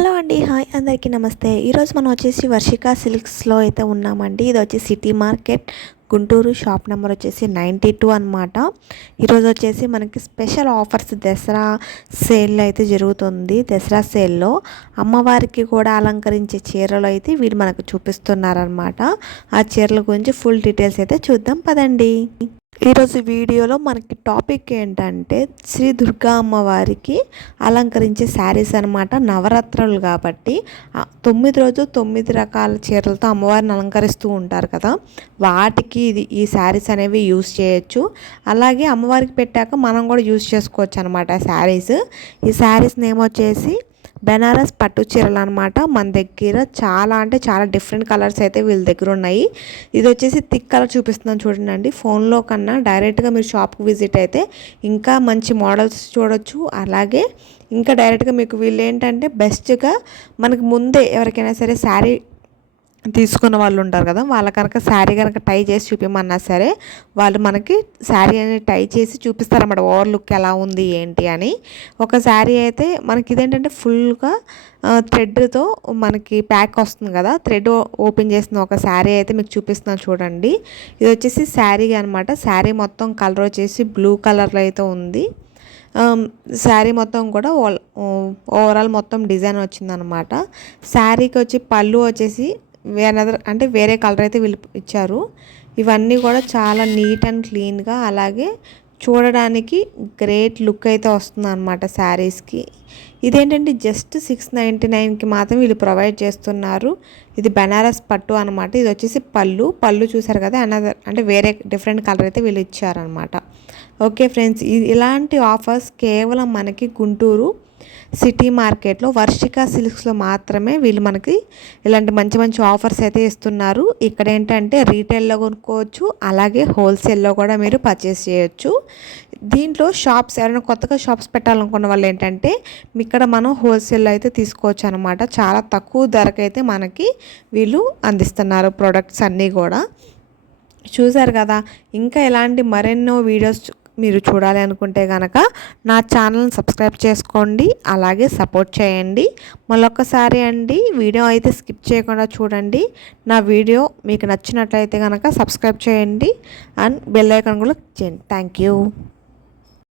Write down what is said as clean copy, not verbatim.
Hello అండి. Hi అందరికీ నమస్తే. ఈరోజు మనం వచ్చేసి వర్షిక సిల్క్స్లో అయితే ఉన్నామండి. ఇది వచ్చి city market Guntur, shop number వచ్చేసి 92 అనమాట. ఈరోజు వచ్చేసి మనకి స్పెషల్ ఆఫర్స్ దసరా సేల్ అయితే జరుగుతుంది. దసరా సేల్లో అమ్మవారికి కూడా అలంకరించే చీరలు అయితే వీళ్ళు మనకు చూపిస్తున్నారనమాట. ఆ చీరల గురించి ఫుల్ డీటెయిల్స్ అయితే చూద్దాం పదండి. ఈరోజు వీడియోలో మనకి టాపిక్ ఏంటంటే శ్రీ దుర్గా అమ్మవారికి అలంకరించే శారీస్ అనమాట. నవరాత్రులు కాబట్టి 9 రోజులు 9 రకాల చీరలతో అమ్మవారిని అలంకరిస్తూ ఉంటారు కదా, వాటికి ఈ శారీస్ అనేవి యూస్ చేయొచ్చు. అలాగే అమ్మవారికి పెట్టాక మనం కూడా యూస్ చేసుకోవచ్చు అనమాట శారీస్. ఈ శారీస్ నేమ్ వచ్చేసి బెనారస్ పట్టు చీరలు అనమాట. మన దగ్గర చాలా అంటే చాలా డిఫరెంట్ కలర్స్ అయితే వీళ్ళ దగ్గర ఉన్నాయి. ఇది వచ్చేసి థిక్ కలర్ చూపిస్తున్నాను చూడండి. ఫోన్లో కన్నా డైరెక్ట్గా మీరు షాప్కి విజిట్ అయితే ఇంకా మంచి మోడల్స్ చూడొచ్చు. అలాగే ఇంకా డైరెక్ట్గా మీకు వీళ్ళు ఏంటంటే బెస్ట్గా మనకు ముందే ఎవరికైనా సరే శారీ తీసుకున్న వాళ్ళు ఉంటారు కదా, వాళ్ళ కనుక శారీ కనుక టై చేసి చూపించమన్నా సరే వాళ్ళు మనకి శారీ అనేది టై చేసి చూపిస్తారన్నమాట. ఓవర్ లుక్ ఎలా ఉంది ఏంటి అని. ఒక శారీ అయితే మనకి ఇదేంటంటే ఫుల్గా థ్రెడ్తో మనకి ప్యాక్ వస్తుంది కదా, థ్రెడ్ ఓపెన్ చేసిన ఒక శారీ అయితే మీకు చూపిస్తున్నాను చూడండి. ఇది వచ్చేసి శారీ అనమాట. శారీ మొత్తం కలర్ వచ్చేసి బ్లూ కలర్లో అయితే ఉంది. శారీ మొత్తం కూడా ఓవరాల్ మొత్తం డిజైన్ వచ్చిందనమాట. శారీకి వచ్చి పళ్ళు వచ్చేసి అంటే వేరే కలర్ అయితే వీళ్ళు ఇచ్చారు. ఇవన్నీ కూడా చాలా నీట్ అండ్ క్లీన్గా, అలాగే చూడడానికి గ్రేట్ లుక్ అయితే వస్తుంది అనమాట శారీస్కి. ఇదేంటంటే జస్ట్ 699కి మాత్రం వీళ్ళు ప్రొవైడ్ చేస్తున్నారు. ఇది బెనారస్ పట్టు అనమాట. ఇది వచ్చేసి పళ్ళు చూసారు కదా, అంటే వేరే డిఫరెంట్ కలర్ అయితే వీళ్ళు ఇచ్చారనమాట. ఓకే ఫ్రెండ్స్, ఇలాంటి ఆఫర్స్ కేవలం మనకి గుంటూరు సిటీ మార్కెట్లో వర్షిక సిల్క్స్లో మాత్రమే వీళ్ళు మనకి ఇలాంటి మంచి మంచి ఆఫర్స్ అయితే ఇస్తున్నారు. ఇక్కడ ఏంటంటే రీటైల్లో కొనుక్కోవచ్చు, అలాగే హోల్సేల్లో కూడా మీరు పర్చేస్ చేయొచ్చు. దీంట్లో షాప్స్ ఎవరైనా కొత్తగా షాప్స్ పెట్టాలనుకున్న వాళ్ళు ఏంటంటే ఇక్కడ మనం హోల్సేల్లో అయితే తీసుకోవచ్చు అనమాట. చాలా తక్కువ ధరకైతే మనకి వీళ్ళు అందిస్తున్నారు ప్రొడక్ట్స్ అన్నీ కూడా. చూసారు కదా, ఇంకా ఇలాంటి మరెన్నో వీడియోస్ మీరు చూడాలి అనుకుంటే కనుక నా ఛానల్ని సబ్స్క్రైబ్ చేసుకోండి, అలాగే సపోర్ట్ చేయండి. మళ్ళొక్కసారి అండి, వీడియో అయితే స్కిప్ చేయకుండా చూడండి. నా వీడియో మీకు నచ్చినట్లయితే కనుక సబ్స్క్రైబ్ చేయండి అండ్ బెల్ ఐకాన్ కూడా క్లిక్ చేయండి. Thank you.